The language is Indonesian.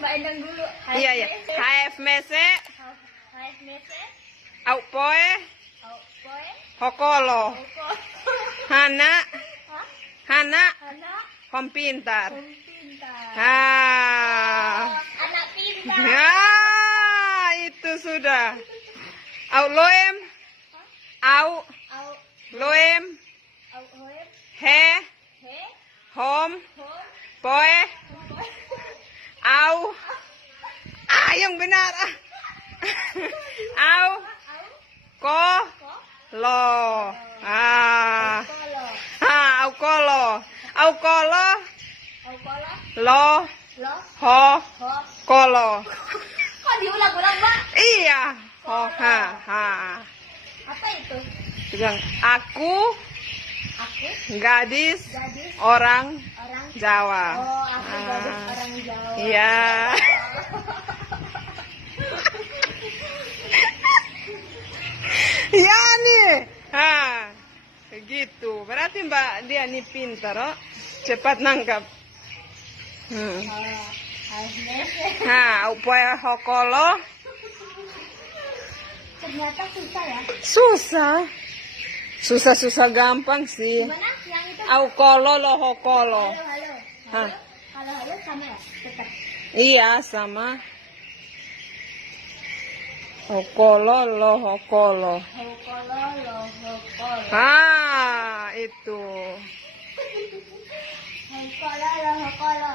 Mbak Endang dulu. Iya ya. HF mese. HF mese. Au poe. Au poe. Hokolo. Hana. Hah? Hana. Hana. Hom pintar. Pintar. Anak pintar. Ya, itu sudah. Au loem. Au. Au. Loem. Au hoem. He. He. Hom. Hom. Poe. Au. Yang benar. Au. Au. Ko. Ko. Lo. Kolo. Au kolo. Au kolo. Au kolo. Lo. Lo. Ho. Ho. Kolo. Kok diulang-ulang, Mbak? Iya. Ho. Ha. Apa itu? Bilang, aku Aku gadis gadis orang orang Jawa. Oh, aku gadis orang Jawa. Iya. Ya nih. Begitu. Berarti Mbak dia nih pintar, oh. Cepat nangkap. Upaya hokolo. Ternyata susah ya. Susah gampang sih. Gimana yang itu? Au kolo lo hokolo. Halo sama ya? Tetap. Iya sama. Hokolo lo hokolo. Hokolo lo hokolo. Itu. Hokolo lo hokolo.